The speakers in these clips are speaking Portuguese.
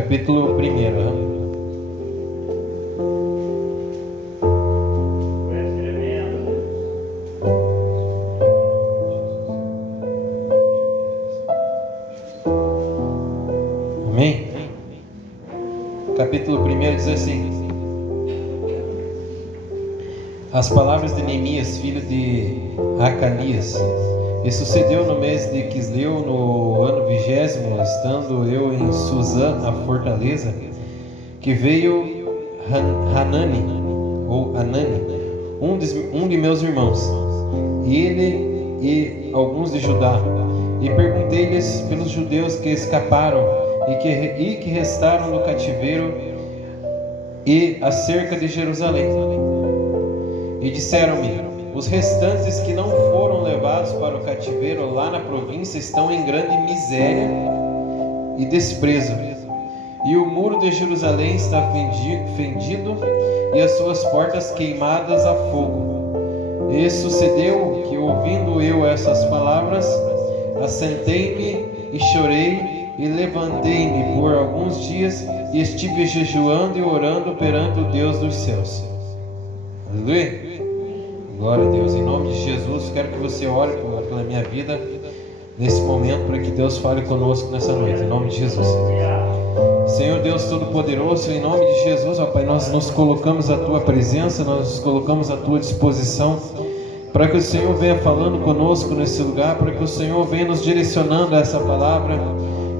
capítulo 1. Amém? Capítulo 1 diz assim: as palavras de Neemias, filho de Acanias. E sucedeu no mês de Quisleu, no ano 20º, estando eu em Suzã, na fortaleza, que veio Hanani, um de meus irmãos, ele e alguns de Judá, e perguntei-lhes pelos judeus que escaparam e que restaram no cativeiro e acerca de Jerusalém. E disseram-me: os restantes que não foram levados para o cativeiro lá na província estão em grande miséria e desprezo, e o muro de Jerusalém está fendido e as suas portas queimadas a fogo. E sucedeu que, ouvindo eu essas palavras, assentei-me e chorei e levantei-me por alguns dias e estive jejuando e orando perante o Deus dos céus. Aleluia! Glória a Deus. Em nome de Jesus, quero que você ore pela minha vida nesse momento, para que Deus fale conosco nessa noite, em nome de Jesus. Senhor Deus Todo-Poderoso, em nome de Jesus, ó Pai, nós nos colocamos à Tua presença, nós nos colocamos à Tua disposição, para que o Senhor venha falando conosco nesse lugar, para que o Senhor venha nos direcionando a essa palavra,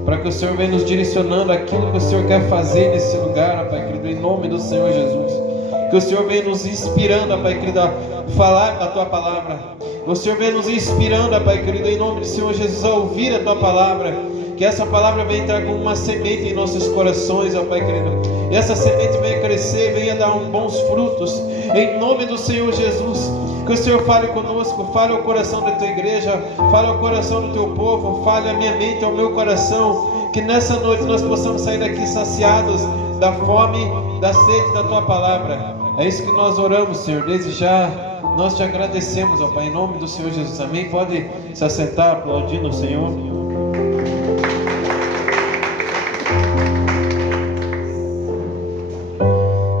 para que o Senhor venha nos direcionando aquilo que o Senhor quer fazer nesse lugar, ó Pai querido, em nome do Senhor Jesus. Que o Senhor venha nos inspirando, Pai querido, a falar da Tua palavra. O Senhor venha nos inspirando, Pai querido, em nome do Senhor Jesus, a ouvir a Tua palavra. Que essa palavra venha entrar como uma semente em nossos corações, ó Pai querido. E essa semente venha crescer, venha dar bons frutos, em nome do Senhor Jesus. Que o Senhor fale conosco, fale ao coração da Tua igreja, fale ao coração do Teu povo, fale à minha mente, ao meu coração. Que nessa noite nós possamos sair daqui saciados da fome, da sede da Tua palavra. É isso que nós oramos, Senhor. Desde já nós te agradecemos, ó Pai, em nome do Senhor Jesus. Amém? Pode se assentar aplaudindo o Senhor.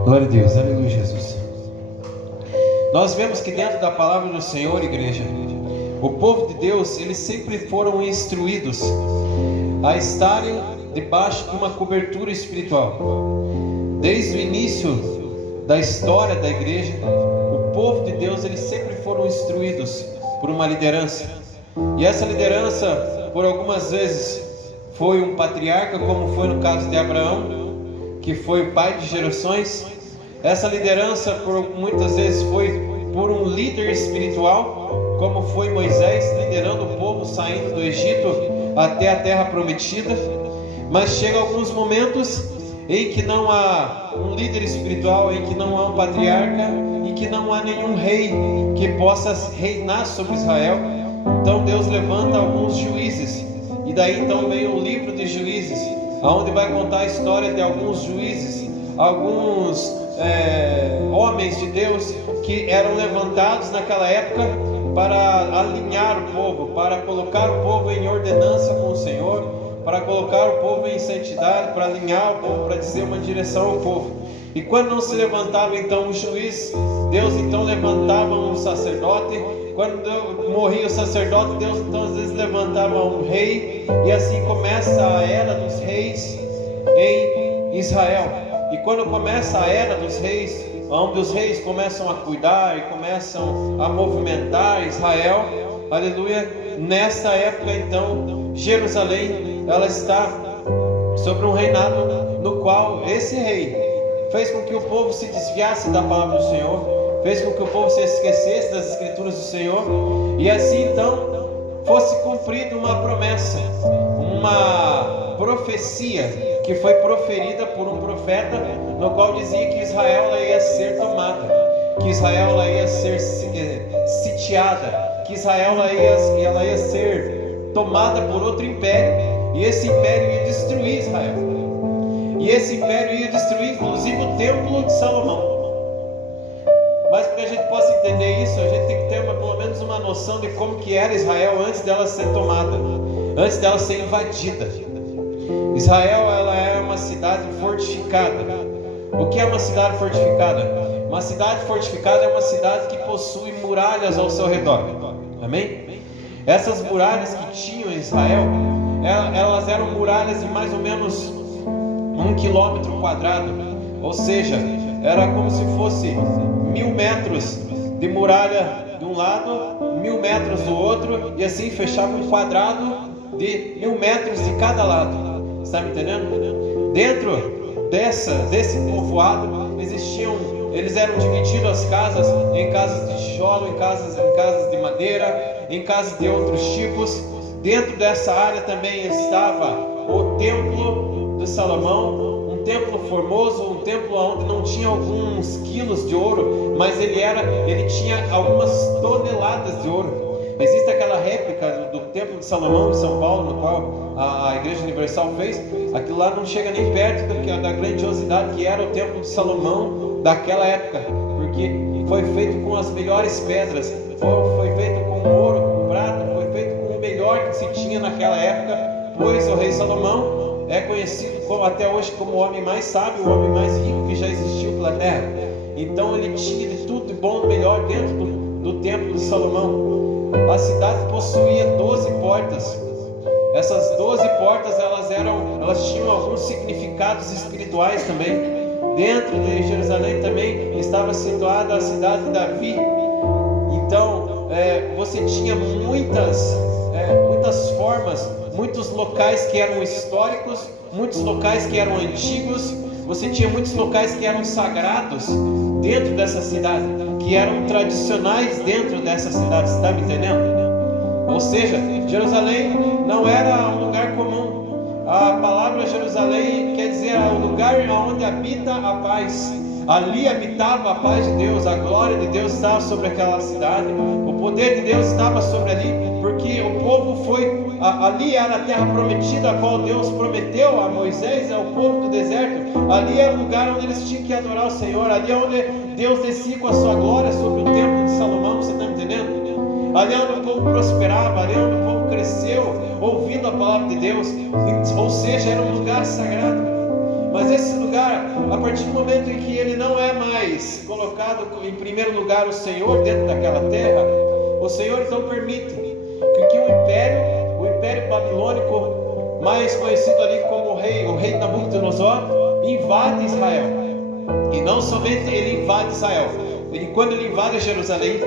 Glória a Deus, aleluia, Jesus. Nós vemos que dentro da palavra do Senhor, igreja, o povo de Deus, eles sempre foram instruídos a estarem debaixo de uma cobertura espiritual. Desde o início da história da igreja, o povo de Deus, eles sempre foram instruídos por uma liderança. E essa liderança, por algumas vezes, foi um patriarca, como foi no caso de Abraão, que foi o pai de gerações. Essa liderança, por muitas vezes, foi por um líder espiritual, como foi Moisés, liderando o povo saindo do Egito até a terra prometida. Mas chega alguns momentos em que não há um líder espiritual, em que não há um patriarca, e que não há nenhum rei que possa reinar sobre Israel. Então Deus levanta alguns juízes, e daí então vem o livro de Juízes, onde vai contar a história de alguns juízes, alguns homens de Deus que eram levantados naquela época para alinhar o povo, para colocar o povo em ordenança com o Senhor, para colocar o povo em santidade, para alinhar o povo, para dizer uma direção ao povo. E quando não se levantava então o juiz, Deus então levantava um sacerdote. Quando morria o sacerdote, Deus então às vezes levantava um rei. E assim começa a era dos reis em Israel. E quando começa a era dos reis, onde os reis começam a cuidar e começam a movimentar Israel, aleluia, nessa época então Jerusalém, ela está sobre um reinado no qual esse rei fez com que o povo se desviasse da palavra do Senhor, fez com que o povo se esquecesse das escrituras do Senhor, e assim então fosse cumprida uma promessa, uma profecia que foi proferida por um profeta, no qual dizia que Israel ela ia ser tomada, que Israel ela ia ser sitiada, que Israel ela ia ser tomada por outro império, e esse império ia destruir Israel, e esse império ia destruir inclusive o templo de Salomão. Mas para que a gente possa entender isso, a gente tem que ter pelo menos uma noção de como que era Israel antes dela ser tomada, antes dela ser invadida. Israel ela é uma uma cidade fortificada. O que é uma cidade fortificada? Uma cidade fortificada é uma cidade que possui muralhas ao seu redor. Amém? Essas muralhas que tinham em Israel, elas eram muralhas de mais ou menos 1 quilômetro quadrado. Ou seja, era como se fosse 1000 metros de muralha de um lado, 1000 metros do outro, e assim fechava um quadrado de 1000 metros de cada lado. Está me entendendo? Dentro desse povoado eles eram divididos as casas em casas de tijolo, em casas de madeira, em casas de outros tipos. Dentro dessa área também estava o templo de Salomão, um templo formoso, um templo onde não tinha alguns quilos de ouro, mas ele tinha algumas toneladas de ouro. Existe aquela réplica do Templo de Salomão em São Paulo, no qual a Igreja Universal fez. Aquilo lá não chega nem perto da grandiosidade que era o Templo de Salomão daquela época, porque foi feito com as melhores pedras, foi feito com ouro, com prata, foi feito com o melhor que se tinha naquela época, pois o rei Salomão é conhecido até hoje como o homem mais sábio, o homem mais rico que já existiu pela terra. Então ele tinha de tudo de bom e melhor dentro do Templo de Salomão. A cidade possuía 12 portas. Essas 12 portas elas tinham alguns significados espirituais também. Dentro de Jerusalém também estava situada a cidade de Davi. Então você tinha muitas formas, muitos locais que eram históricos, muitos locais que eram antigos. Você tinha muitos locais que eram sagrados dentro dessa cidade, que eram tradicionais dentro dessa cidade. Está me entendendo? Ou seja, Jerusalém não era um lugar comum. A palavra Jerusalém quer dizer o lugar onde habita a paz. Ali habitava a paz de Deus, a glória de Deus estava sobre aquela cidade, o poder de Deus estava sobre ali, porque o povo ali era a terra prometida, a qual Deus prometeu a Moisés, ao povo do deserto. Ali era o lugar onde eles tinham que adorar o Senhor, ali é onde Deus descia com a sua glória sobre o templo de Salomão. Você está me entendendo? Ali é onde o povo prosperava, ali é onde o povo cresceu, ouvindo a palavra de Deus, ou seja, era um lugar sagrado. Mas esse lugar, a partir do momento em que ele não é mais colocado em primeiro lugar o Senhor dentro daquela terra, o Senhor então permite que o império babilônico, mais conhecido ali como o rei Nabucodonosor, invade Israel. E não somente ele invade Israel, quando ele invade Jerusalém,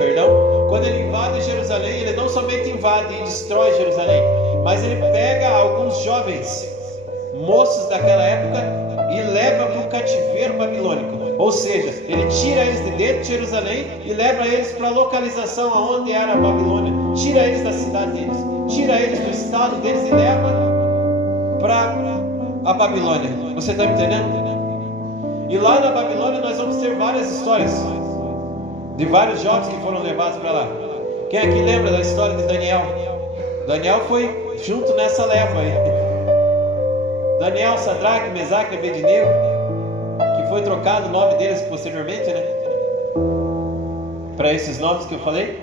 ele não somente invade e destrói Jerusalém, mas ele pega alguns jovens moços daquela época e leva para o cativeiro babilônico. Ou seja, ele tira eles de dentro de Jerusalém e leva eles para a localização aonde era a Babilônia, tira eles da cidade deles, tira eles do estado deles e leva para a Babilônia. Você está me entendendo? E lá na Babilônia nós vamos ter várias histórias de vários jovens que foram levados para lá. Quem aqui lembra da história de Daniel? Daniel foi junto nessa leva aí. Daniel, Sadraque, Mesaque e Abednego, que foi trocado o nome deles posteriormente, né? Para esses nomes que eu falei,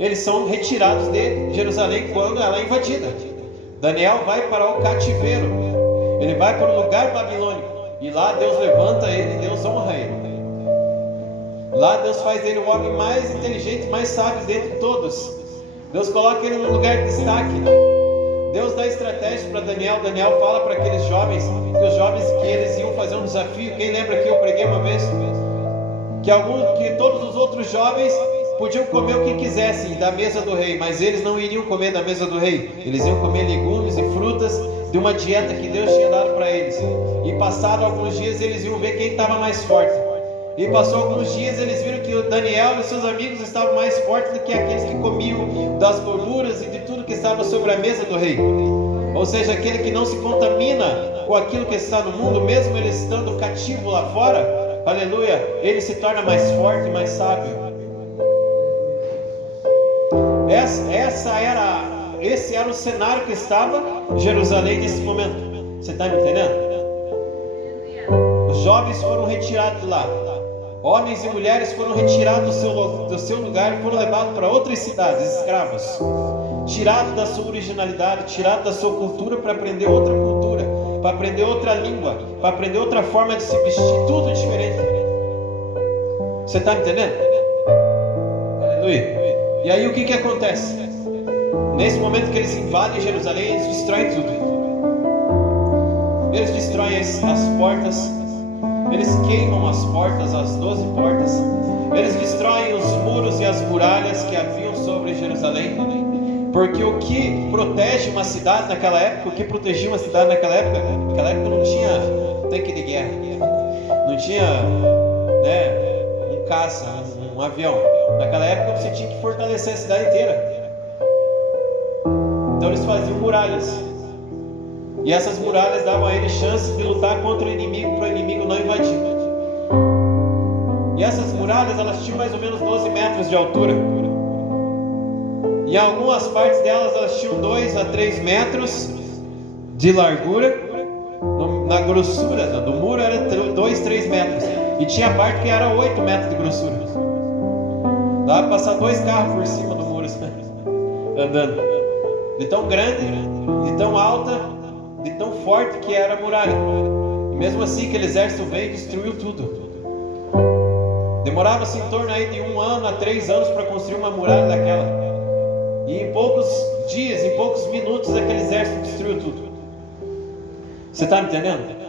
eles são retirados de Jerusalém quando ela é invadida. Daniel vai para o cativeiro, ele vai para o lugar babilônico, e lá Deus levanta ele, Deus honra ele. Lá Deus faz ele o homem mais inteligente, mais sábio dentre todos. Deus coloca ele num lugar de destaque. Deus dá estratégia para Daniel. Daniel fala para aqueles jovens, que eles iam fazer um desafio. Quem lembra que eu preguei uma vez que todos os outros jovens podiam comer o que quisessem da mesa do rei, mas eles não iriam comer da mesa do rei. Eles iam comer legumes e frutas de uma dieta que Deus tinha dado para eles. E passado alguns dias eles iam ver quem estava mais forte. E passou alguns dias, eles viram que o Daniel e seus amigos estavam mais fortes do que aqueles que comiam das gorduras e de tudo que estava sobre a mesa do rei. Ou seja, aquele que não se contamina com aquilo que está no mundo, mesmo ele estando cativo lá fora, aleluia, ele se torna mais forte e mais sábio. Esse era o cenário que estava em Jerusalém nesse momento. Você está me entendendo? Os jovens foram retirados de lá. Homens e mulheres foram retirados do seu lugar e foram levados para outras cidades, escravos, tirados da sua originalidade, tirados da sua cultura para aprender outra cultura. para aprender outra língua, para aprender outra forma de se vestir, tudo diferente. Você está me entendendo? Aleluia. E aí o que acontece? Nesse momento que eles invadem Jerusalém, eles destroem tudo. Eles destroem as portas, eles queimam as portas, as 12 portas, eles destroem os muros e as muralhas que haviam sobre Jerusalém, porque o que protege uma cidade naquela época, o que protegia uma cidade naquela época não tinha tanque de guerra, não tinha, um caça, um avião. Naquela época você tinha que fortalecer a cidade inteira. Então eles faziam muralhas. E essas muralhas davam a ele chance de lutar contra o inimigo, para o inimigo não invadir. E essas muralhas, elas tinham mais ou menos 12 metros de altura. E em algumas partes delas, elas tinham 2 a 3 metros de largura. Na grossura do muro era 2, 3 metros. E tinha parte que era 8 metros de grossura. Dava para passar 2 carros por cima do muro, andando. De tão grande, de tão alta, de tão forte que era a muralha. E mesmo assim aquele exército veio e destruiu tudo. Demorava-se em torno aí de 1 ano a 3 anos para construir uma muralha daquela. E em poucos dias, em poucos minutos, aquele exército destruiu tudo. Você está me entendendo?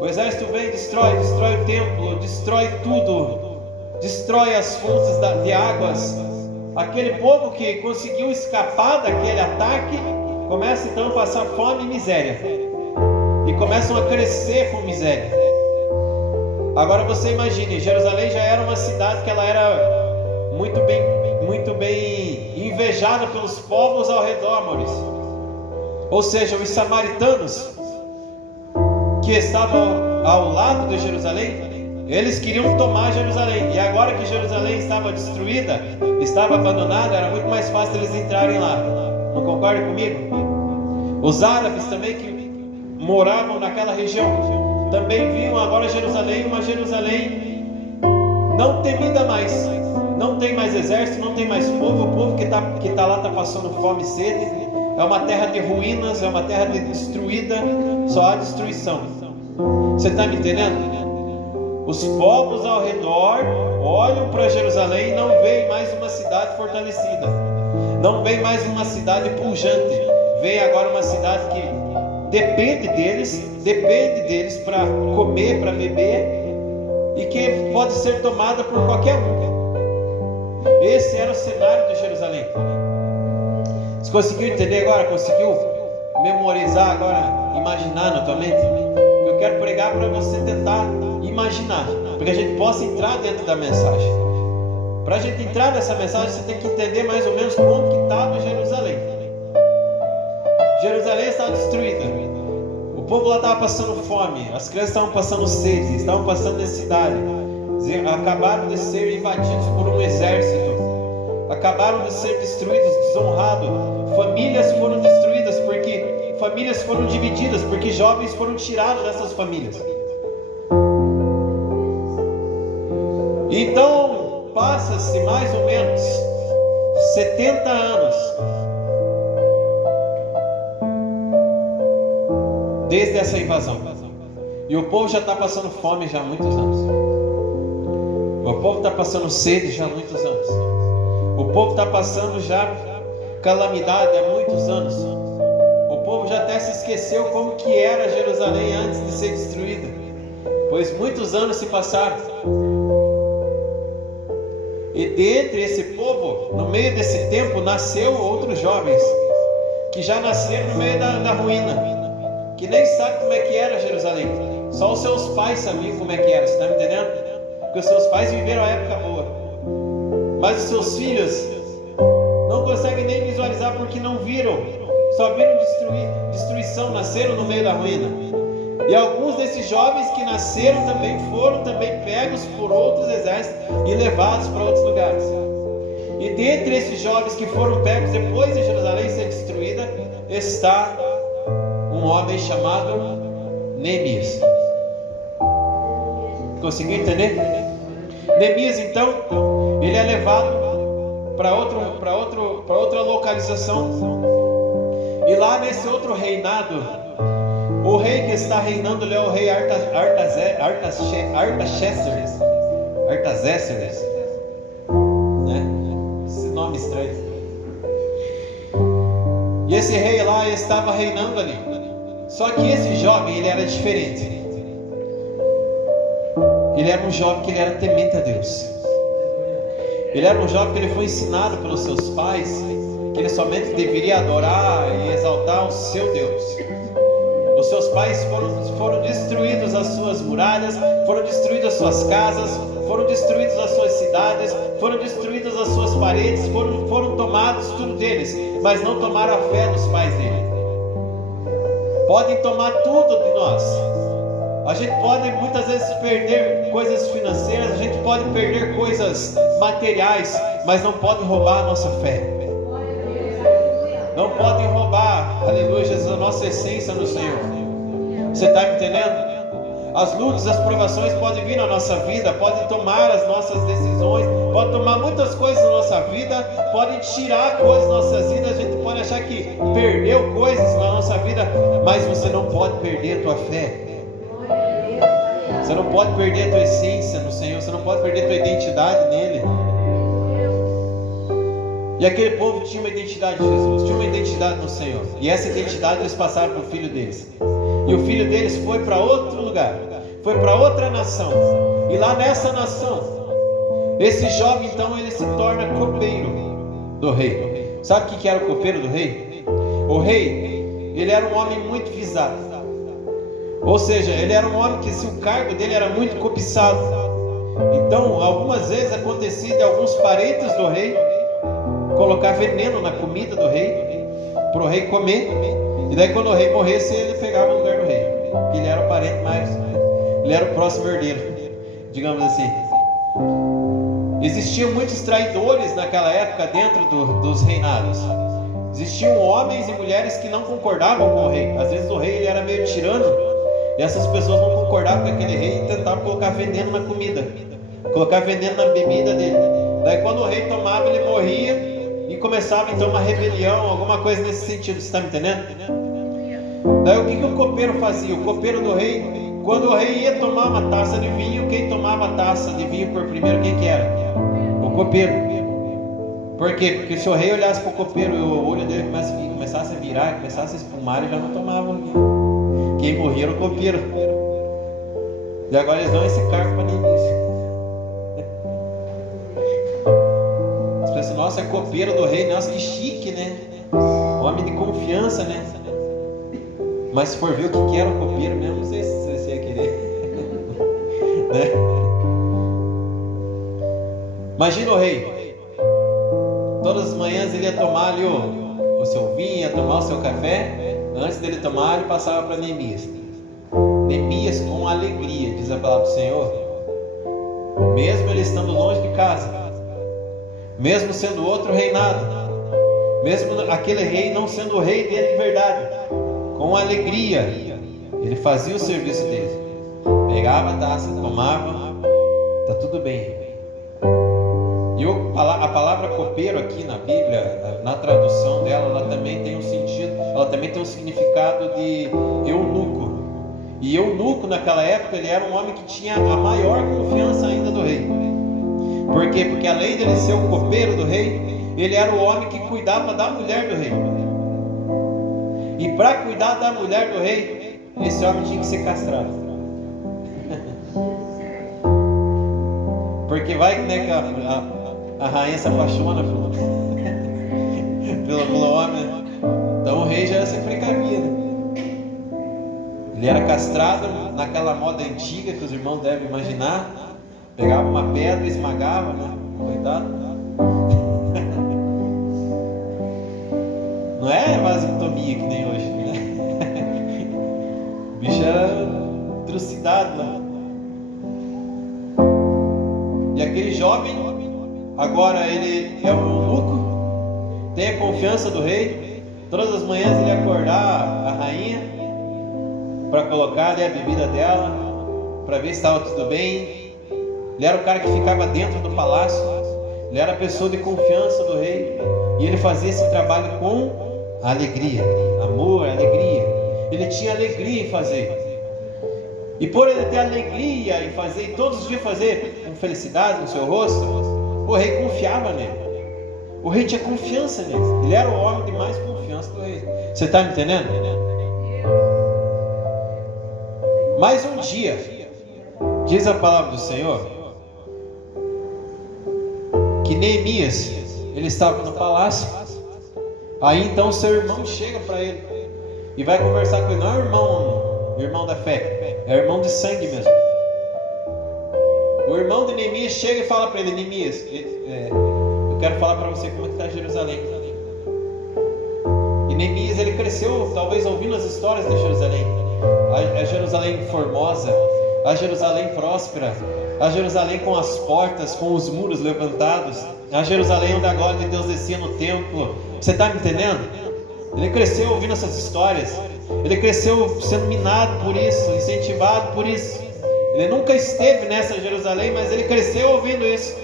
O exército vem e destrói o templo, destrói tudo, destrói as fontes de águas. Aquele povo que conseguiu escapar daquele ataque começa então a passar fome e miséria, e começam a crescer com miséria. Agora você imagine, Jerusalém já era uma cidade que ela era muito bem invejada pelos povos ao redor, Maurício. Ou seja, os samaritanos que estavam ao lado de Jerusalém, eles queriam tomar Jerusalém. E agora que Jerusalém estava destruída, estava abandonada, era muito mais fácil eles entrarem lá. Não concorda comigo? Os árabes também que moravam naquela região também viam agora Jerusalém, uma Jerusalém não temida mais. Não tem mais exército, não tem mais povo. O povo que está lá está passando fome e sede. É uma terra de ruínas, é uma terra destruída, só há destruição. Você está me entendendo? Os povos ao redor olham para Jerusalém e não veem mais uma cidade fortalecida, não veem mais uma cidade pujante, veem agora uma cidade que depende deles para comer, para beber, e que pode ser tomada por qualquer um. Esse era o cenário de Jerusalém. Você conseguiu entender agora? Conseguiu memorizar agora? Imaginar na tua mente? Eu quero pregar para você tentar imaginar, para que a gente possa entrar dentro da mensagem. Para a gente entrar nessa mensagem, você tem que entender mais ou menos como que estava Jerusalém. Jerusalém estava destruída. O povo lá estava passando fome, as crianças estavam passando sede, estavam passando necessidade. Acabaram de ser invadidos por um exército, acabaram de ser destruídos, desonrados. Famílias foram destruídas, porque famílias foram divididas, porque jovens foram tirados dessas famílias. Então passa-se mais ou menos 70 anos desde essa invasão, e o povo já está passando fome já há muitos anos. O povo está passando sede já há muitos anos. O povo está passando já calamidade há muitos anos. O povo já até se esqueceu como que era Jerusalém antes de ser destruída, pois muitos anos se passaram. E dentre esse povo, no meio desse tempo, nasceu outros jovens que já nasceram no meio da ruína, que nem sabem como é que era Jerusalém. Só os seus pais sabiam como é que era. Você está me entendendo? Porque os seus pais viveram a época boa, mas os seus filhos não conseguem nem visualizar, porque não viram, só viram destruição, nasceram no meio da ruína. E alguns desses jovens que nasceram também foram pegos por outros exércitos e levados para outros lugares. E dentre esses jovens que foram pegos depois de Jerusalém ser destruída, está um homem chamado Neemias. Conseguiu entender? Neemias, então, ele é levado para outra localização. E lá nesse outro reinado, o rei que está reinando é o rei Artaxerxes, né? Esse nome estranho. E esse rei lá estava reinando ali. Só que esse jovem, ele era diferente. Ele era um jovem que ele era temente a Deus. Ele era um jovem que ele foi ensinado pelos seus pais que ele somente deveria adorar e exaltar o seu Deus. Os seus pais foram destruídos as suas muralhas, foram destruídas as suas casas, foram destruídas as suas cidades, foram destruídas as suas paredes, foram tomados tudo deles, mas não tomaram a fé dos pais dele. Podem tomar tudo de nós. A gente pode muitas vezes perder coisas financeiras, a gente pode perder coisas materiais, mas não pode roubar a nossa fé. Não podem roubar, aleluia, Jesus, a nossa essência no Senhor. Você está me entendendo? As lutas, as provações podem vir na nossa vida, podem tomar as nossas decisões, podem tomar muitas coisas na nossa vida, podem tirar coisas das nossas vidas. A gente pode achar que perdeu coisas na nossa vida, mas você não pode perder a tua fé. Você não pode perder a tua essência no Senhor, você não pode perder a tua identidade nele. E aquele povo tinha uma identidade de Jesus, tinha uma identidade no Senhor. E essa identidade eles passaram para o filho deles. E o filho deles foi para outro lugar, foi para outra nação. E lá nessa nação, esse jovem então ele se torna copeiro do rei. Sabe o que era o copeiro do rei? O rei, ele era um homem muito visado. Ou seja, ele era um homem que o cargo dele era muito cobiçado. Então, algumas vezes acontecia de alguns parentes do rei colocar veneno na comida do rei, para o rei comer. E daí quando o rei morresse, ele pegava o lugar do rei, porque ele era o parente mais, ele era o próximo herdeiro, digamos assim. Existiam muitos traidores naquela época dentro dos reinados. Existiam homens e mulheres que não concordavam com o rei. Às vezes o rei ele era meio tirano, e essas pessoas não concordavam com aquele rei e tentavam colocar veneno na comida, colocar veneno na bebida dele. Daí quando o rei tomava, ele morria. E começava então uma rebelião, alguma coisa nesse sentido, você está me entendendo? Daí o que o copeiro fazia? O copeiro do rei, quando o rei ia tomar uma taça de vinho, quem tomava a taça de vinho por primeiro, quem que era? O copeiro. Por quê? Porque se o rei olhasse para o copeiro e o olho dele começasse a virar, começasse a espumar, ele já não tomava o vinho. Quem morria era o copeiro. E agora eles dão esse cargo para Neemias. Nossa, é copeiro do rei, nossa, que chique, né? Homem de confiança, né? Mas se for ver o que era o copeiro mesmo, não sei se você ia querer. Né? Imagina o rei. Todas as manhãs ele ia tomar ali o seu vinho, ia tomar o seu café. Antes dele tomar, ele passava para Neemias. Neemias com alegria, diz a palavra do Senhor. Mesmo ele estando longe de casa, mesmo sendo outro reinado, mesmo aquele rei não sendo o rei dele de verdade, com alegria, ele fazia o serviço dele, pegava a taça, tomava, está tudo bem. E a palavra copeiro aqui na Bíblia, na tradução dela, ela também tem um sentido, ela também tem um significado de eunuco. E eunuco naquela época ele era um homem que tinha a maior confiança ainda do rei. Por quê? Porque além de ele ser o copeiro do rei, ele era o homem que cuidava da mulher do rei. E para cuidar da mulher do rei, esse homem tinha que ser castrado. Porque vai, né, que a rainha se apaixona pelo homem. Então o rei já se precavia, né? Ele era castrado naquela moda antiga que os irmãos devem imaginar. Pegava uma pedra e esmagava, né? Coitado. Não é vasectomia que nem hoje, né? O bicho era trucidado lá. E aquele jovem, agora ele é um eunuco, tem a confiança do rei. Todas as manhãs ele ia acordar a rainha para colocar ali a bebida dela, para ver se estava tudo bem. Ele era o cara que ficava dentro do palácio, ele era a pessoa de confiança do rei, e ele fazia esse trabalho com A alegria, amor, alegria. Ele tinha alegria em fazer. E por ele ter alegria em fazer, e todos os dias fazer com felicidade no seu rosto, o rei confiava nele. O rei tinha confiança nele. Ele era o homem de mais confiança do rei. Você está me entendendo? Mais um dia, diz a palavra do Senhor, que Neemias, ele estava no palácio. Aí então seu irmão chega para ele e vai conversar com ele. Não é o irmão da fé, é o irmão de sangue mesmo. O irmão de Neemias chega e fala para ele: Neemias, eu quero falar para você como está Jerusalém. E Neemias, ele cresceu talvez ouvindo as histórias de Jerusalém. A Jerusalém formosa, a Jerusalém próspera, a Jerusalém com as portas, com os muros levantados, a Jerusalém onde a glória de Deus descia no templo. Você está me entendendo? Ele cresceu ouvindo essas histórias. Ele cresceu sendo minado por isso, incentivado por isso. Ele nunca esteve nessa Jerusalém, mas ele cresceu ouvindo isso.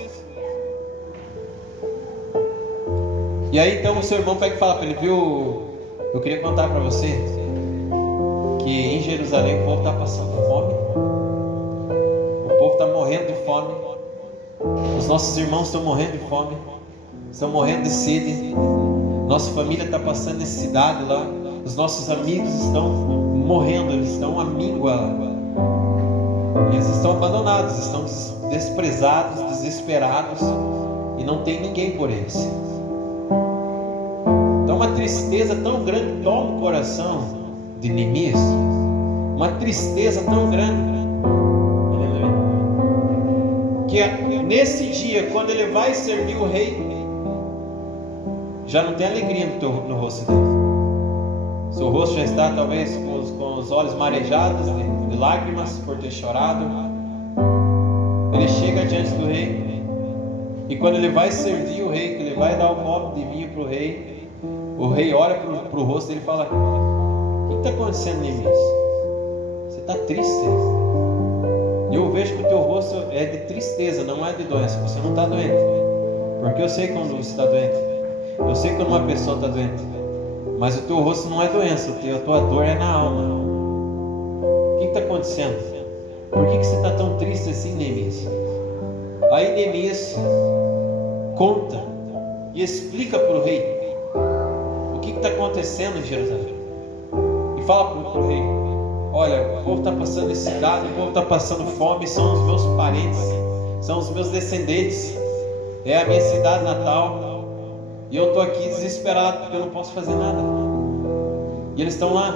E aí então o seu irmão pega e fala para ele: viu, eu queria contar para você que em Jerusalém o povo está passando fome. O povo está morrendo de fome. Os nossos irmãos estão morrendo de fome, estão morrendo de sede. Nossa família está passando necessidade lá. Os nossos amigos estão morrendo, eles estão à míngua lá. Eles estão abandonados, estão desprezados, desesperados, e não tem ninguém por eles. Então uma tristeza tão grande toma o coração de Neemias, uma tristeza tão grande, que nesse dia, quando ele vai servir o rei, já não tem alegria no rosto dele. Seu rosto já está talvez com os olhos marejados de lágrimas por ter chorado. Ele chega diante do rei, e quando ele vai servir o rei, que ele vai dar o copo de vinho para o rei olha para o rosto dele e fala: o que está acontecendo, Neemias? Você está triste? E eu vejo que o teu rosto é de tristeza, não é de doença. Você não está doente, porque eu sei quando você está doente. Eu sei quando uma pessoa está doente, mas o teu rosto não é doença, a tua dor é na alma. O que está acontecendo? Por que você está tão triste assim, Neemias? Aí Neemias conta e explica para o rei o que está acontecendo em Jerusalém. E fala para o rei: olha, o povo está passando necessidade, o povo está passando fome, são os meus parentes, são os meus descendentes, é a minha cidade natal. E eu estou aqui desesperado porque eu não posso fazer nada. E eles estão lá,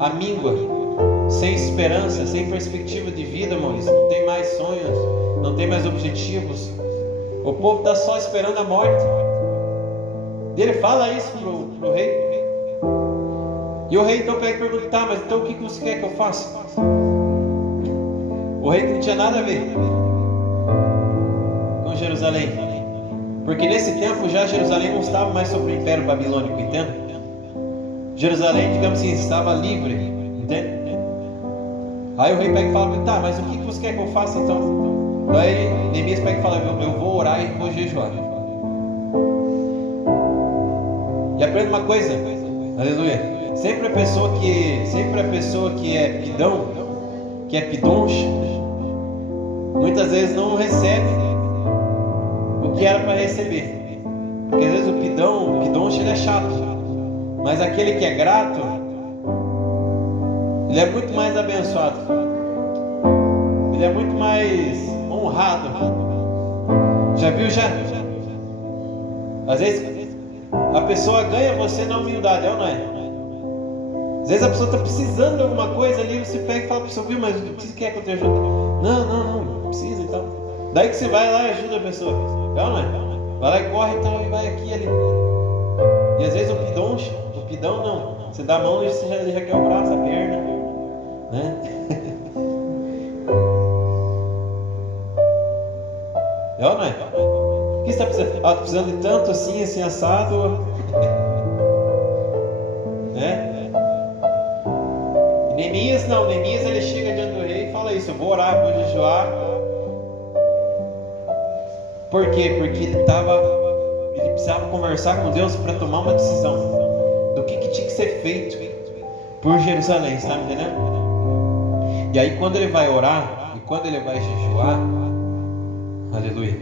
à míngua, sem esperança, sem perspectiva de vida, Maurício. Não tem mais sonhos, não tem mais objetivos. O povo está só esperando a morte. E ele fala isso pro rei. E o rei então pega e pergunta: tá, mas então o que você quer que eu faça? O rei não tinha nada a ver com Jerusalém. Porque nesse tempo já Jerusalém não estava mais sob o Império Babilônico, entende? Jerusalém, digamos assim, estava livre, entende? Aí o rei pega e fala: tá, mas o que você quer que eu faça então? Aí Neemias pega e fala: eu vou orar e vou jejuar. E aprenda uma coisa, aleluia. Sempre a pessoa que é pidão, que é pidoncha, muitas vezes não recebe o que era para receber. Porque às vezes o pidoncha, ele é chato, mas aquele que é grato, ele é muito mais abençoado, ele é muito mais honrado. Já viu? Às vezes a pessoa ganha você na humildade, é ou não é? Às vezes a pessoa está precisando de alguma coisa ali, você pega e fala para a pessoa: viu, mas o que você quer que eu te ajude? Não precisa, então. Daí que você vai lá e ajuda a pessoa, não, não é? Vai lá e corre então, e vai aqui e ali. E às vezes o pidão não. Você dá a mão e ele já quer o braço, a perna, né? Não, não é? O que você está precisando? Estou precisando de tanto assim assado. Né? E Neemias não. Neemias ele chega diante do rei e fala isso: eu vou orar, vou jejuar. Por quê? Porque ele precisava conversar com Deus para tomar uma decisão do que tinha que ser feito por Jerusalém, está me entendendo? E aí quando ele vai orar, e quando ele vai jejuar, aleluia,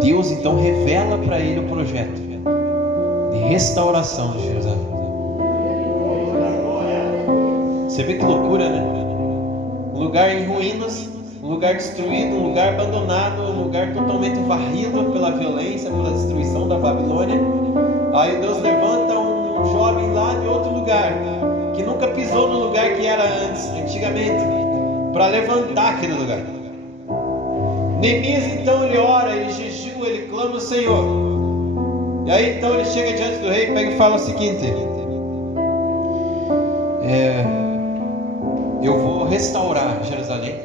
Deus então revela para ele o projeto de restauração de Jerusalém. Você vê que loucura, né? Um lugar em ruínas, um lugar destruído, um lugar abandonado, um lugar totalmente varrido pela violência, pela destruição da Babilônia. Aí Deus levanta um jovem lá de outro lugar, que nunca pisou no lugar que era antigamente, para levantar aquele lugar. Neemias então ele ora, ele jejua, ele clama ao Senhor. E aí então ele chega diante do rei, pega e fala o seguinte: eu vou restaurar Jerusalém,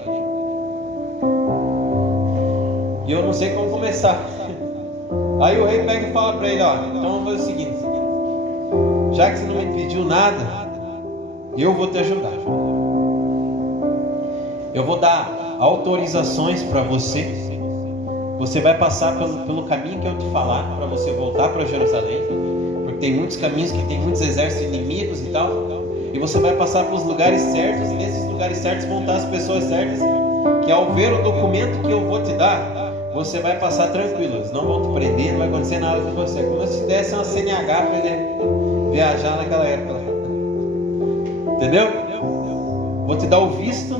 e eu não sei como começar. Aí o rei pega e fala para ele: ó, então vamos fazer o seguinte, já que você não me pediu nada, eu vou te ajudar. Eu vou dar autorizações para você. Você vai passar pelo caminho que eu te falar, para você voltar para Jerusalém, porque tem muitos caminhos que tem muitos exércitos inimigos e tal. E você vai passar pelos lugares certos, e nesses lugares certos vão estar as pessoas certas, que ao ver o documento que eu vou te dar, você vai passar tranquilo, eles não vão te prender, não vai acontecer nada com você. Como se desse uma CNH para ele viajar naquela época. Entendeu? Vou te dar o visto,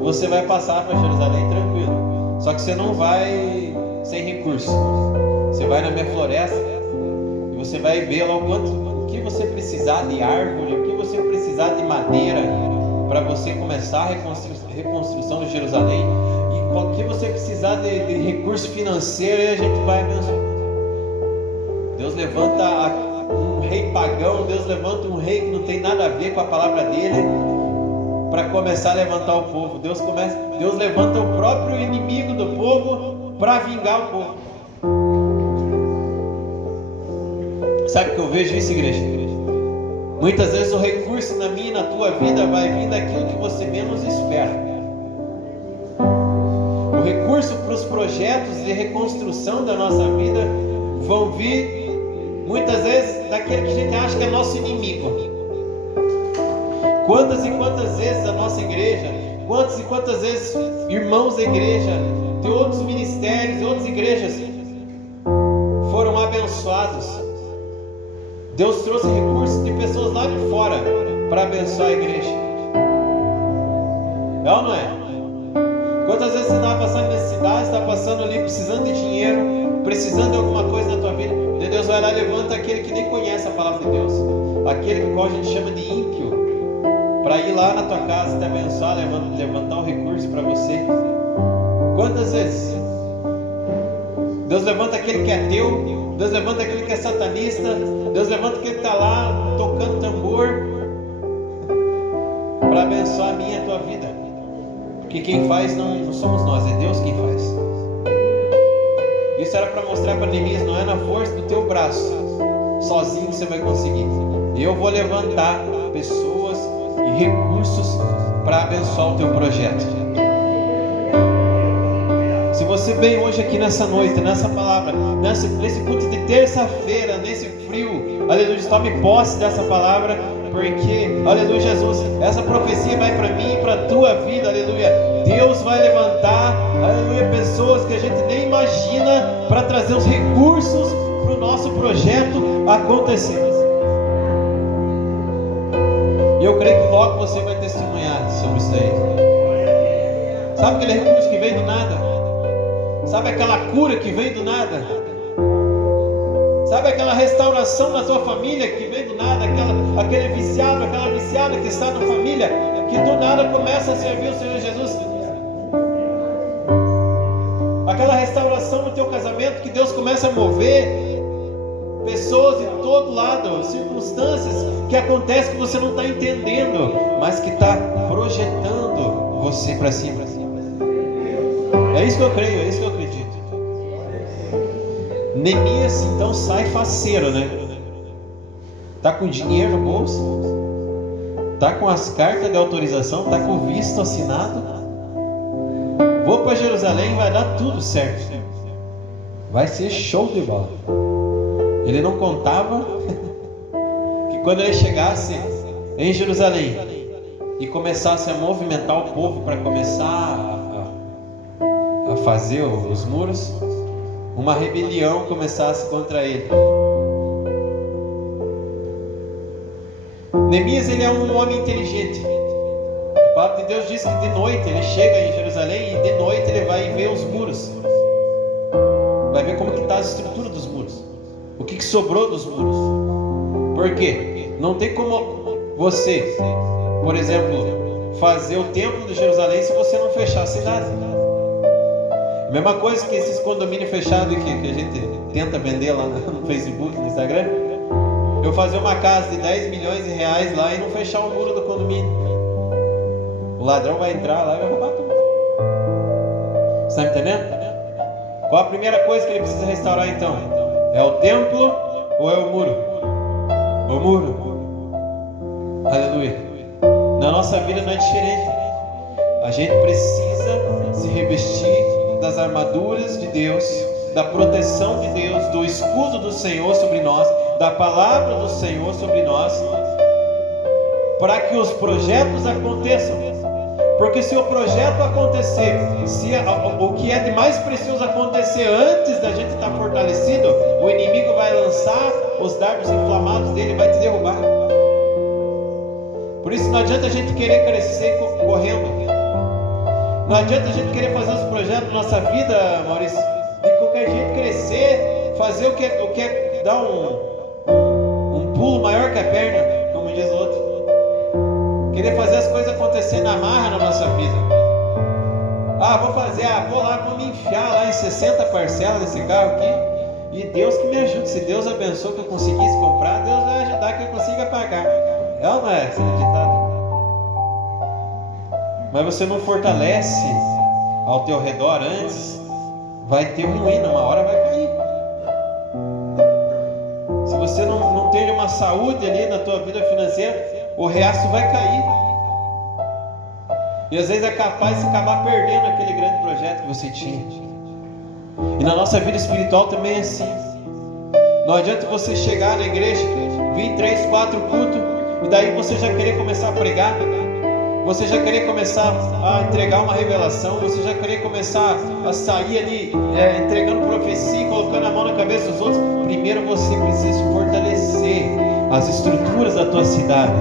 você vai passar para Jerusalém tranquilo. Só que você não vai sem recurso. Você vai na minha floresta e você vai ver lá o que você precisar de árvore, o que você precisar de madeira para você começar a reconstrução de Jerusalém, e o que você precisar de recurso financeiro, e a gente vai abençoar. Deus levanta um rei pagão, Deus levanta um rei que não tem nada a ver com a palavra dele, para começar a levantar o povo. Deus levanta o próprio inimigo do povo para vingar o povo. Sabe o que eu vejo isso, igreja? Muitas vezes o recurso na minha e na tua vida vai vir daquilo que você menos espera. O recurso para os projetos de reconstrução da nossa vida vão vir muitas vezes daquele que a gente acha que é nosso inimigo. Quantas e quantas vezes a nossa igreja, quantas e quantas vezes irmãos da igreja, de outros ministérios, de outras igrejas, foram abençoados. Deus trouxe recursos de pessoas lá de fora para abençoar a igreja. É ou não é? Quantas vezes você está passando necessidade, está passando ali precisando de dinheiro, precisando de alguma coisa na tua vida, e Deus vai lá e levanta aquele que nem conhece a palavra de Deus, aquele que a gente chama de ímpio, para ir lá na tua casa te abençoar, levantar o recurso para você. Quantas vezes? Deus levanta aquele que é teu, Deus levanta aquele que é satanista, Deus levanta aquele que está lá tocando tambor, para abençoar a minha e a tua vida. Porque quem faz não somos nós, é Deus quem faz. Isso era para mostrar para Neemias: não é na força do teu braço, sozinho você vai conseguir. Eu vou levantar pessoas e recursos para abençoar o teu projeto. Se você vem hoje aqui nessa noite, nessa palavra, nesse culto de terça-feira, nesse frio, aleluia, tome posse dessa palavra, porque, aleluia, Jesus, essa profecia vai para mim e para a tua vida, aleluia. Deus vai levantar, aleluia, pessoas que a gente nem imagina para trazer os recursos para o nosso projeto acontecer. E eu creio que logo você vai testemunhar sobre isso aí. Sabe aquele recurso que vem do nada? Sabe aquela cura que vem do nada? Sabe aquela restauração na tua família que vem do nada? Aquele viciado, aquela viciada que está na família, que do nada começa a servir o Senhor Jesus. Aquela restauração no teu casamento que Deus começa a mover pessoas de todo lado, circunstâncias que acontecem que você não está entendendo, mas que está projetando você para cima. É isso que eu creio, é isso que eu acredito. Neemias então sai faceiro, né? Tá com dinheiro no bolso, tá com as cartas de autorização, tá com o visto assinado. Vou para Jerusalém, vai dar tudo certo. Vai ser show de bola. Ele não contava quando ele chegasse em Jerusalém e começasse a movimentar o povo para começar a fazer os muros, uma rebelião começasse contra ele. Neemias, ele é um homem inteligente. A palavra de Deus diz que de noite ele chega em Jerusalém e de noite ele vai ver os muros, vai ver como que está a estrutura dos muros, o que sobrou dos muros. Por quê? Não tem como você, por exemplo, fazer o templo de Jerusalém se você não fechar a cidade. A mesma coisa que esses condomínios fechados que a gente tenta vender lá no Facebook, no Instagram. Eu fazer uma casa de 10 milhões de reais lá e não fechar o muro do condomínio, o ladrão vai entrar lá e vai roubar tudo. Está me entendendo? Qual a primeira coisa que ele precisa restaurar então? É o templo ou é o muro? O muro. Aleluia. Na nossa vida não é diferente. A gente precisa se revestir das armaduras de Deus, da proteção de Deus, do escudo do Senhor sobre nós, da palavra do Senhor sobre nós, para que os projetos aconteçam. Porque se o projeto acontecer, se o que é de mais precioso acontecer antes da gente estar fortalecido, o inimigo vai lançar os dardos inflamados dele, vai te derrubar. Por isso não adianta a gente querer crescer correndo. Não adianta a gente querer fazer os projetos da nossa vida, Maurício, de qualquer jeito, crescer, fazer o que é dar um pulo maior que a perna, como diz o outro. Querer fazer as coisas acontecer na marra na nossa vida. Vou lá, vou me enfiar lá em 60 parcelas desse carro aqui, e Deus que me ajude. Se Deus abençoe que eu conseguisse comprar, Deus vai ajudar que eu consiga pagar. É ou não é esse ditado? Mas você não fortalece ao teu redor antes, vai ter um ruína, uma hora vai cair. Se você não tem uma saúde ali na tua vida financeira, o resto vai cair. E às vezes é capaz de acabar perdendo aquele grande projeto que você tinha. E na nossa vida espiritual também é assim. Não adianta você chegar na igreja, vir 3, 4 cultos, e daí você já querer começar a pregar, você já querer começar a entregar uma revelação, você já querer começar a sair ali entregando profecia, colocando a mão na cabeça dos outros. Primeiro você precisa fortalecer as estruturas da tua cidade,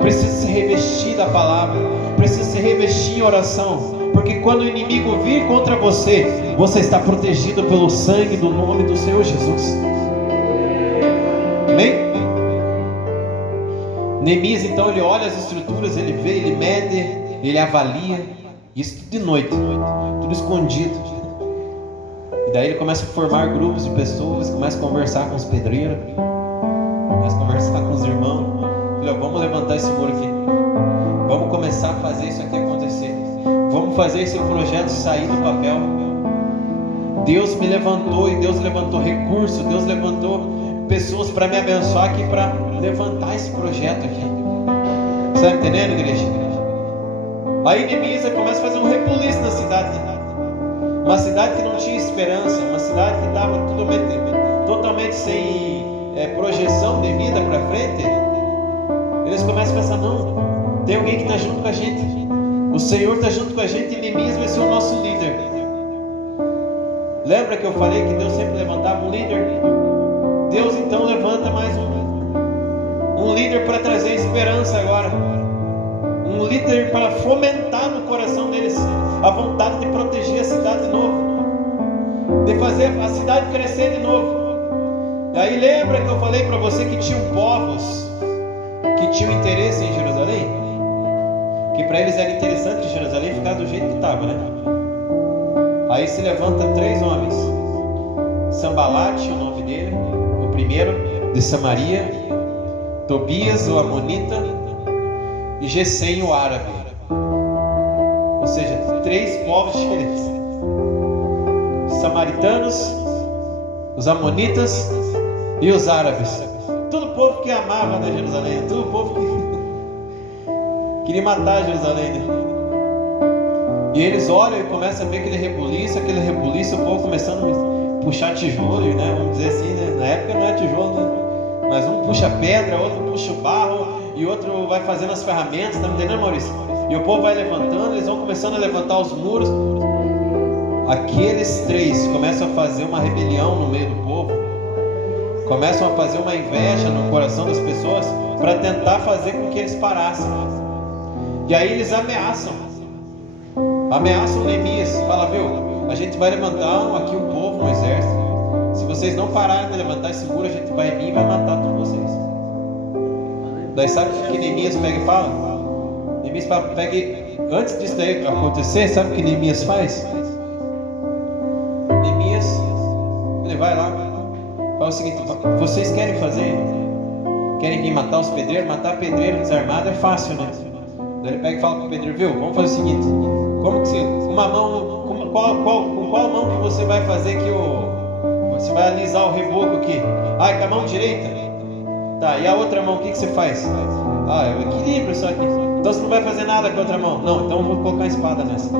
precisa se revestir da palavra, precisa se revestir em oração, porque quando o inimigo vir contra você, você está protegido pelo sangue do nome do Senhor Jesus. Amém? Neemias então ele olha as estruturas, ele vê, ele mede, ele avalia, isso tudo de noite, tudo escondido. E daí ele começa a formar grupos de pessoas, começa a conversar com os pedreiros, começa a conversar com os irmãos. Olha, vamos levantar esse muro aqui, vamos começar a fazer isso aqui acontecer, vamos fazer esse projeto sair do papel. Deus me levantou, e Deus levantou recursos, Deus levantou pessoas para me abençoar aqui, para levantar esse projeto aqui. Você está entendendo, igreja? Aí Neemias começa a fazer um rebuliço na cidade, uma cidade que não tinha esperança, uma cidade que estava totalmente sem projeção de vida para frente. Eles começam a pensar: não, tem alguém que está junto com a gente, o Senhor está junto com a gente, e Neemias vai ser o nosso líder. Lembra que eu falei que Deus sempre levantava um líder? Deus então levanta mais um líder para trazer esperança agora, um líder para fomentar no coração deles a vontade de proteger a cidade de novo, de fazer a cidade crescer de novo. Aí lembra que eu falei para você que tinham povos que tinham interesse em Jerusalém, que para eles era interessante que Jerusalém ficasse do jeito que estava, né? Aí se levanta 3 homens, Sambalate, o nome dele, o primeiro, de Samaria, Tobias, o Amonita, e Gesem, o árabe. Ou seja, 3 povos diferentes: samaritanos, os amonitas e os árabes. Todo povo que amava, né, Jerusalém, todo povo que queria matar Jerusalém, né? E eles olham e começam a ver aquele rebuliço, o povo começando a puxar tijolo, né? Vamos dizer assim, né? Na época não é tijolo, né? Mas um puxa pedra, outro puxa o barro e outro vai fazendo as ferramentas, tá me entendendo, Maurício? E o povo vai levantando, eles vão começando a levantar os muros. Aqueles três começam a fazer uma rebelião no meio do povo, começam a fazer uma inveja no coração das pessoas para tentar fazer com que eles parassem. E aí eles ameaçam Neemias, fala, viu, a gente vai levantar aqui um povo, um exército, se vocês não pararem de levantar esse muro, a gente vai vir e vai matar todos vocês. Daí sabe o que Neemias pega e fala? Neemias pega e, antes disso daí acontecer, sabe o que Neemias faz? Neemias, ele vai lá, fala o seguinte, vocês querem fazer? Querem vir matar os pedreiros? Matar pedreiro desarmado é fácil, né? Daí ele pega e fala para o pedreiro, viu, vamos fazer o seguinte, como que você, uma mão, com qual mão que você vai fazer que você vai alisar o reboco aqui? Ah, com a mão direita? Tá, e a outra mão, o que você faz? Ah, é o equilíbrio só aqui. Então você não vai fazer nada com a outra mão? Não, então eu vou colocar a espada nessa.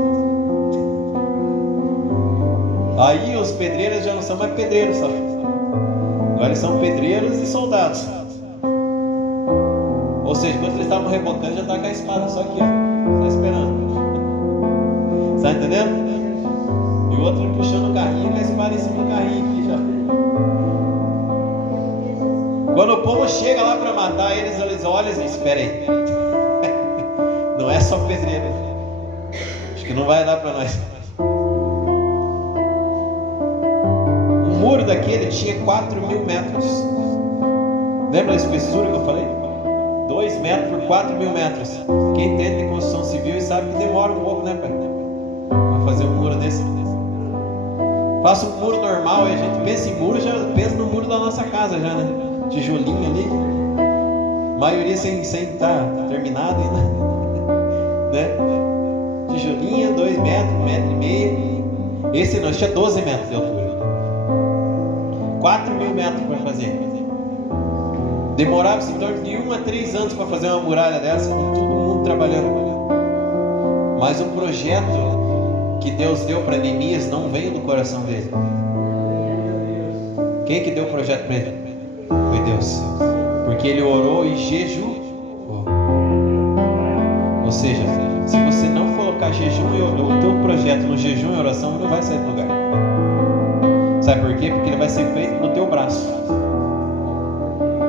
Aí os pedreiros já não são mais pedreiros só. Agora eles são pedreiros e soldados. Ou seja, quando eles estavam rebocando, já estava com a espada só aqui, ó, só esperando. Está entendendo? E o outro puxando o carrinho com a espada em cima do carrinho aqui já. Quando o povo chega lá para matar eles olham e dizem, espera aí. Não é só pedreiro. Acho que não vai dar para nós. O muro daquele tinha 4.000 metros. Lembra a espessura que eu falei? 2 metros por 4.000 metros. Quem entende de construção civil e sabe que demora um pouco, né, pai? Para fazer um muro desse. Faça um muro normal e a gente pensa em muro, já pensa no muro da nossa casa já, né? Tijolinho ali. Maioria sem estar terminado ainda. Né? Tijolinho, 2 metros, 1,5 metro. Esse não, tinha 12 metros de altura. 4.000 metros para fazer. Demorava-se em torno de 1 a 3 anos para fazer uma muralha dessa, com todo mundo trabalhando. Mas o projeto que Deus deu para Neemias não veio do coração dele. Quem que deu o projeto para ele? Foi Deus. Porque ele orou e jejuou. Ou seja, se você não colocar jejum e o teu projeto no jejum e oração, ele não vai sair do lugar. Sabe por quê? Porque ele vai ser feito no teu braço.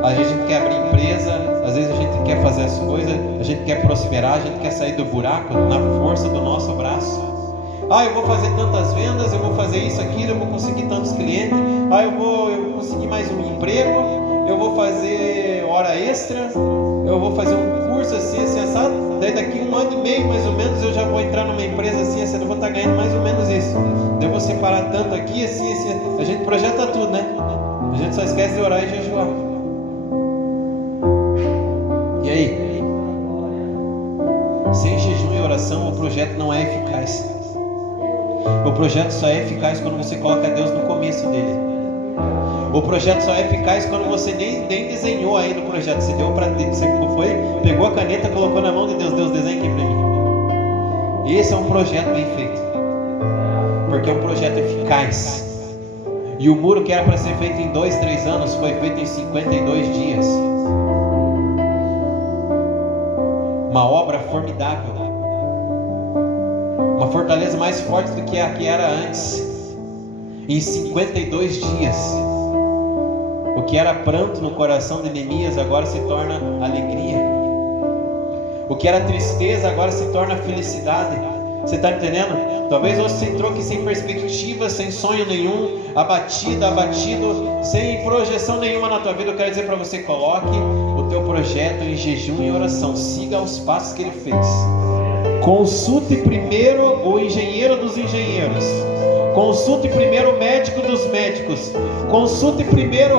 Às vezes a gente quer abrir empresa, às vezes a gente quer fazer as coisas, a gente quer prosperar, a gente quer sair do buraco na força do nosso braço. Ah, eu vou fazer tantas vendas, eu vou fazer isso, aquilo, eu vou conseguir tantos clientes. Ah, eu vou conseguir mais um emprego, eu vou fazer hora extra, eu vou fazer um curso assim, assado. Daí daqui 1 ano e meio, mais ou menos, eu já vou entrar numa empresa assim, eu vou estar ganhando mais ou menos isso. Daí eu vou separar tanto aqui, assim. A gente projeta tudo, né? A gente só esquece de orar e jejuar. E aí? Sem jejum e oração, o projeto não é eficaz. O projeto só é eficaz quando você coloca Deus no começo dele. O projeto só é eficaz quando você nem desenhou ainda o projeto. Você deu para Deus, você pegou a caneta, colocou na mão de Deus. Deus, desenha aqui para mim. Esse é um projeto bem feito, porque é um projeto eficaz. E o muro que era para ser feito em 2, 3 anos foi feito em 52 dias. Uma obra formidável. Uma fortaleza mais forte do que a que era antes. Em 52 dias. O que era pranto no coração de Neemias agora se torna alegria. O que era tristeza agora se torna felicidade. Você está entendendo? Talvez você entrou aqui sem perspectiva, sem sonho nenhum, abatido, sem projeção nenhuma na tua vida. Eu quero dizer para você, coloque o teu projeto em jejum e oração. Siga os passos que ele fez. Consulte primeiro o engenheiro dos engenheiros. Consulte primeiro o médico dos médicos. Consulte primeiro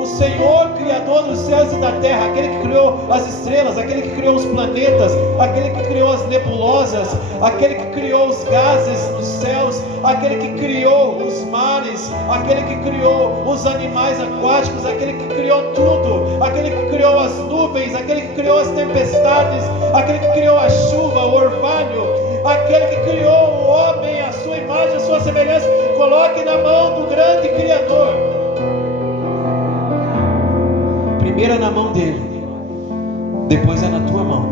o Senhor, Criador dos céus e da terra, aquele que criou as estrelas, aquele que criou os planetas, aquele que criou as nebulosas, aquele que criou os gases nos céus, aquele que criou os mares, aquele que criou os animais aquáticos, aquele que criou tudo, aquele que criou as nuvens, aquele que criou as tempestades, aquele que criou a chuva, o orvalho, aquele que criou o homem, a sua imagem, a sua semelhança. Coloque na mão do grande Criador. primeiro é na mão dele, depois é na tua mão.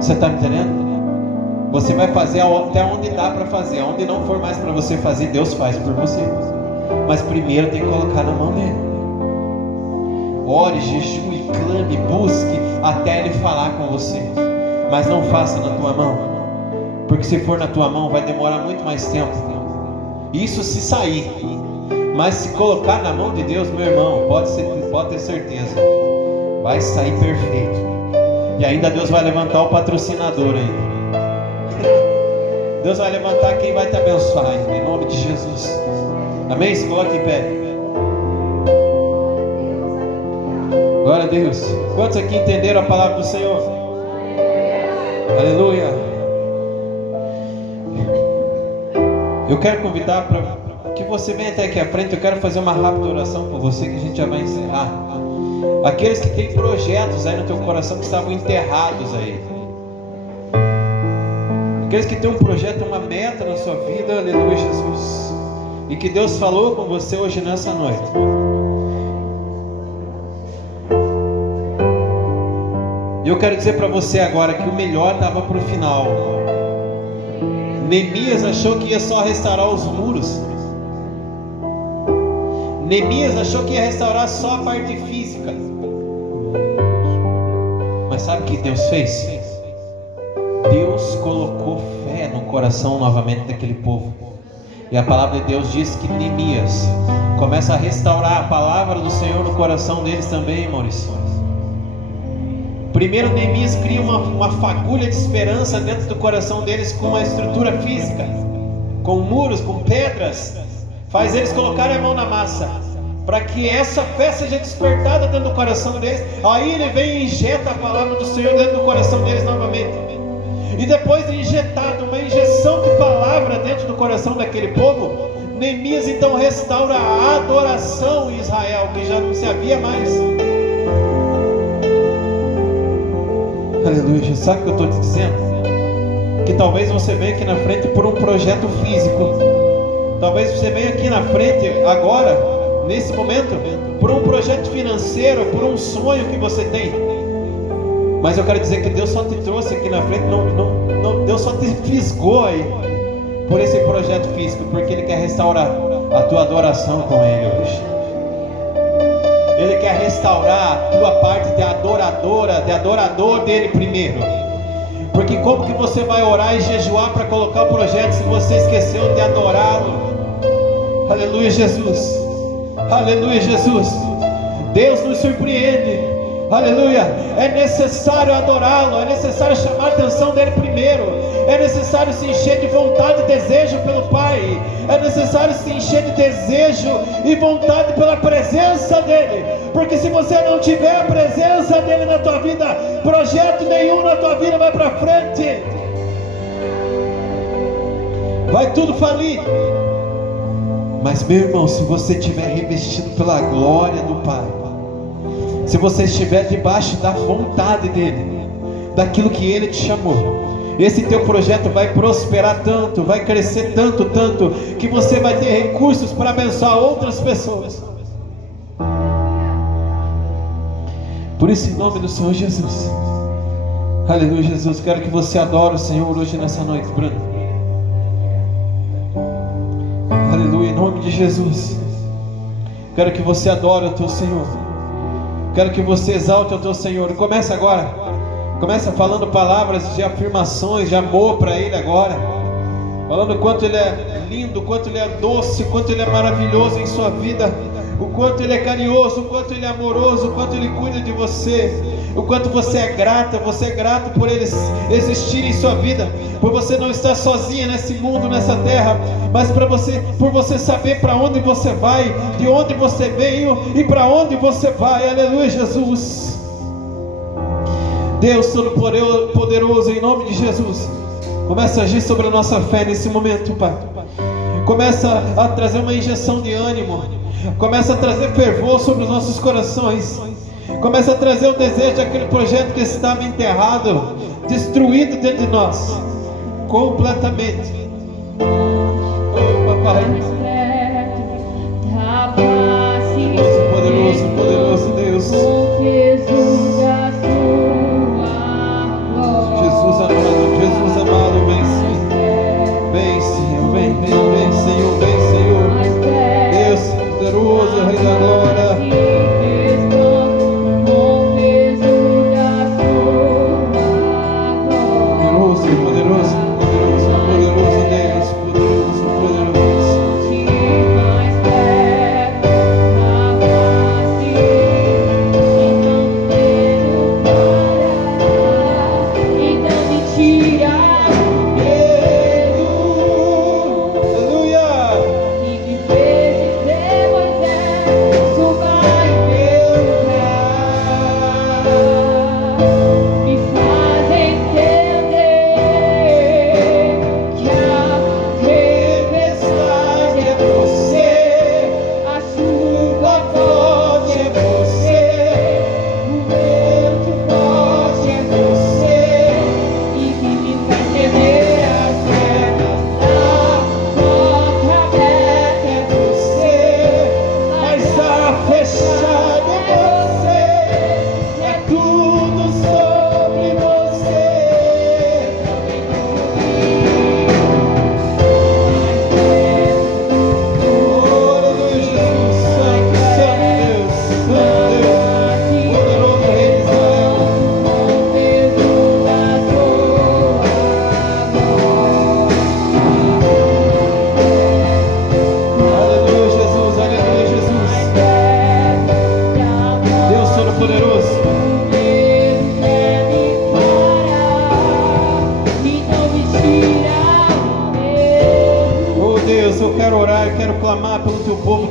Você está me entendendo? Você vai fazer até onde dá para fazer. Onde não for mais para você fazer, Deus faz por você. Mas primeiro tem que colocar na mão dele. Ore, jejue, clame, busque até ele falar com você. Mas não faça na tua mão, porque se for na tua mão vai demorar muito mais tempo. Isso se sair. Mas se colocar na mão de Deus, meu irmão, pode ter certeza, vai sair perfeito. E ainda Deus vai levantar o patrocinador aí. Deus vai levantar quem vai te abençoar ainda, em nome de Jesus. Amém? Se coloque em pé. Glória a Deus. Quantos aqui entenderam a palavra do Senhor? Aleluia. Eu quero convidar para que você venha até aqui à frente. Eu quero fazer uma rápida oração com você, que a gente já vai encerrar. Aqueles que têm projetos aí no teu coração que estavam enterrados aí, aqueles que têm um projeto, uma meta na sua vida, aleluia, Jesus, e que Deus falou com você hoje nessa noite. E eu quero dizer para você agora que o melhor estava para o final. Neemias achou que ia só restaurar os muros. Neemias achou que ia restaurar só a parte física. Mas sabe o que Deus fez? Deus colocou fé no coração novamente daquele povo. E a palavra de Deus diz que Neemias começa a restaurar a palavra do Senhor no coração deles também, Maurício. Primeiro Neemias cria uma fagulha de esperança dentro do coração deles, com uma estrutura física, com muros, com pedras. Faz eles colocarem a mão na massa, para que essa fé seja despertada dentro do coração deles. Aí ele vem e injeta a palavra do Senhor dentro do coração deles novamente. E depois de injetado uma injeção de palavra dentro do coração daquele povo, Neemias então restaura a adoração em Israel, que já não se havia mais. Aleluia. Sabe o que eu estou te dizendo? Que talvez você venha aqui na frente por um projeto físico. Talvez você venha aqui na frente agora, nesse momento, por um projeto financeiro, por um sonho que você tem. Mas eu quero dizer que Deus só te trouxe aqui na frente, Deus só te fisgou aí por esse projeto físico, porque Ele quer restaurar a tua adoração com Ele hoje. Ele quer restaurar a tua parte de adoradora, de adorador dele primeiro. Porque como que você vai orar e jejuar para colocar o projeto se você esqueceu de adorá-lo? Aleluia, Jesus. Aleluia, Jesus. Deus nos surpreende. Aleluia. É necessário adorá-lo, é necessário chamar a atenção dele primeiro, é necessário se encher de vontade e desejo pelo Pai, é necessário se encher de desejo e vontade pela presença dele, porque se você não tiver a presença dele na tua vida, projeto nenhum na tua vida vai para frente, vai tudo falir. Mas meu irmão, se você estiver revestido pela glória do Pai, se você estiver debaixo da vontade dele, daquilo que ele te chamou, esse teu projeto vai prosperar tanto, vai crescer tanto, que você vai ter recursos para abençoar outras pessoas. Por isso, em nome do Senhor Jesus, aleluia, Jesus, quero que você adore o Senhor hoje nessa noite, Bruno. Aleluia, em nome de Jesus, quero que você adore o teu Senhor. Quero que você exalte o teu Senhor. Começa agora. Começa falando palavras de afirmações, de amor para Ele agora. Falando o quanto Ele é lindo, o quanto Ele é doce, o quanto Ele é maravilhoso em sua vida. O quanto Ele é carinhoso, o quanto Ele é amoroso, o quanto Ele cuida de você. O quanto você é grato por Ele existir em sua vida. Por você não estar sozinha nesse mundo, nessa terra. Mas por você saber para onde você vai, de onde você veio e para onde você vai. Aleluia, Jesus. Deus Todo-Poderoso, em nome de Jesus, começa a agir sobre a nossa fé nesse momento, Pai. Começa a trazer uma injeção de ânimo. Começa a trazer fervor sobre os nossos corações. Começa a trazer o desejo daquele projeto que estava enterrado, destruído dentro de nós, completamente. Oh, papai, Deus poderoso,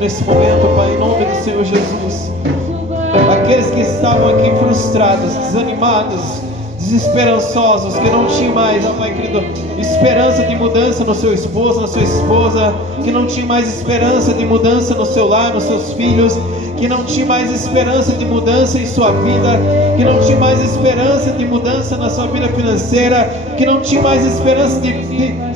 nesse momento, Pai, em nome do Senhor Jesus. Aqueles que estavam aqui frustrados, desanimados, desesperançosos, que não tinham mais, ó Pai querido, esperança de mudança no seu esposo, na sua esposa, que não tinha mais esperança de mudança no seu lar, nos seus filhos, que não tinha mais esperança de mudança em sua vida, que não tinha mais esperança de mudança na sua vida financeira, que não tinha mais esperança de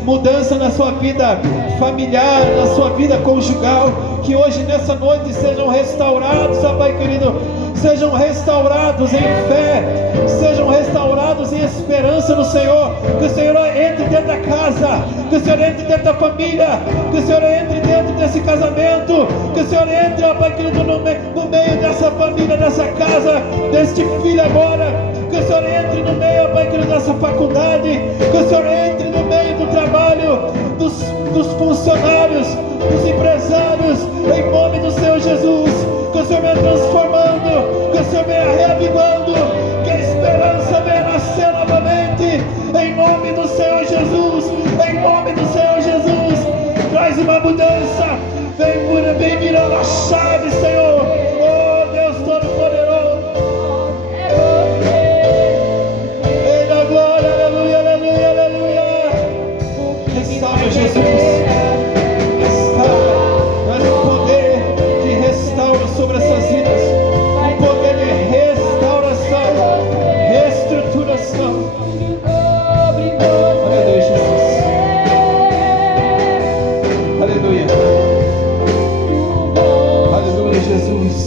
mudança na sua vida familiar, na sua vida conjugal, que hoje nessa noite sejam restaurados, ó Pai querido, sejam restaurados em fé, sejam restaurados em esperança no Senhor, que o Senhor entre dentro da casa, que o Senhor entre dentro da família, que o Senhor entre dentro desse casamento, que o Senhor entre, ó Pai querido, no meio dessa família, dessa casa, deste filho agora, que o Senhor entre no meio, ó Pai querido, dessa faculdade, que o Senhor entre no meio do trabalho, dos funcionários, dos empresários, em nome do Senhor Jesus, que o Senhor venha transformando, que o Senhor venha reavivando, que a esperança venha nascer novamente, em nome do Senhor Jesus, em nome do Senhor Jesus, traz uma mudança, vem virando a chave, Senhor, oh Deus Todo-Poderoso, vem da glória, aleluia, aleluia, aleluia, restaura Jesus. Sobre essas vidas, um poder de restauração, reestruturação. Aleluia, Jesus. Aleluia. Aleluia, Jesus.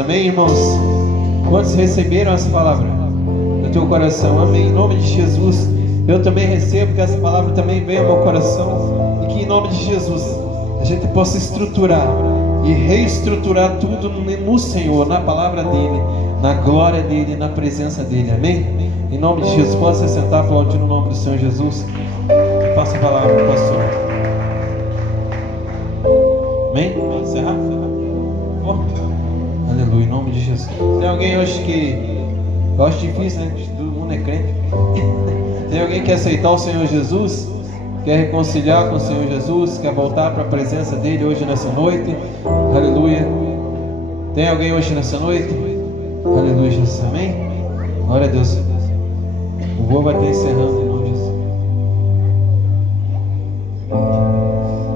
Amém, irmãos? Quantos receberam essa palavra no teu coração? Amém, em nome de Jesus. Eu também recebo que essa palavra também venha ao meu coração, e que em nome de Jesus a gente possa estruturar e reestruturar tudo no Senhor, na palavra dEle, na glória dEle, na presença dEle. Amém? Em nome de Jesus, possa se sentar, aplaudir no nome do Senhor Jesus. Passa a palavra, pastor. Amém? Vamos encerrar? Aleluia, em nome de Jesus. Tem alguém hoje que... Eu acho difícil, né? Todo mundo é crente. Tem alguém que quer aceitar o Senhor Jesus? Quer reconciliar com o Senhor Jesus? Quer voltar para a presença dEle hoje nessa noite? Aleluia. Tem alguém hoje nessa noite? Aleluia, Jesus. Amém? Glória a Deus. O voo vai estar encerrando em nome de Jesus.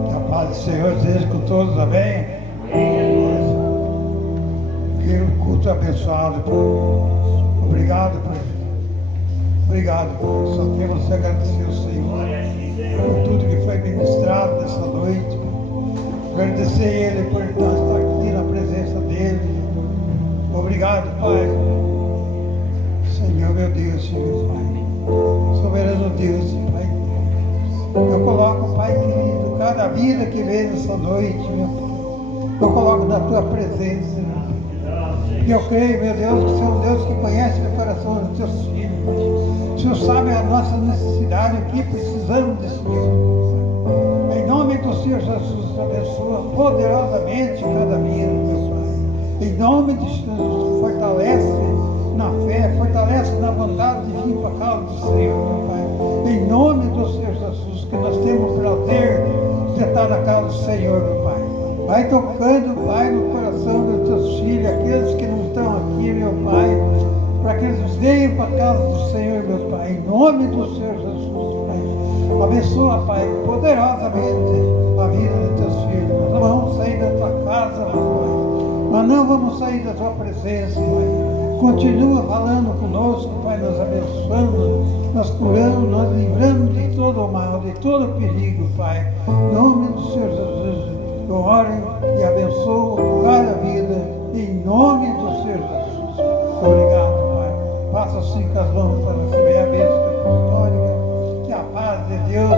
Que a paz do Senhor seja com todos, amém? Que o culto abençoado, Pai. Obrigado, Pai. Obrigado, Pai. Só temos que agradecer ao Senhor por tudo que foi ministrado nessa noite. Agradecer a Ele por nós estar aqui na presença dEle. Obrigado, Pai. Senhor, meu Deus, Senhor, Pai. Soberano Deus, Pai. Eu coloco, Pai querido, cada vida que veio nessa noite, meu Pai. Eu coloco na Tua presença, meu Pai. E eu creio, meu Deus, que o Senhor é um Deus que conhece o coração dos Teus filhos. O Senhor sabe a nossa necessidade aqui, precisamos desse Deus. Em nome do Senhor Jesus, abençoa poderosamente cada vida, meu Pai. Em nome de Jesus, fortalece na fé, fortalece na vontade de vir para a casa do Senhor, meu Pai. Em nome do Senhor Jesus, que nós temos o prazer de estar na casa do Senhor, meu Pai. Vai tocando, Pai, no coração dos Teus filhos, aqueles que não estão aqui, meu Pai, para que eles venham para a casa do Senhor, meu Pai, em nome do Senhor Jesus, Pai. Abençoa, Pai, poderosamente a vida de Teus filhos. Nós não vamos sair da Tua casa, meu Pai, mas não vamos sair da Tua presença, Pai. Continua falando conosco, Pai, nos abençoando, nos curando, nos livrando de todo o mal, de todo o perigo, Pai. Em nome do Senhor Jesus, eu oro e abençoo cada vida, em nome do Senhor Jesus. Obrigado, Pai. Faça assim com as mãos para receber a bênção apostólica. Que a paz de Deus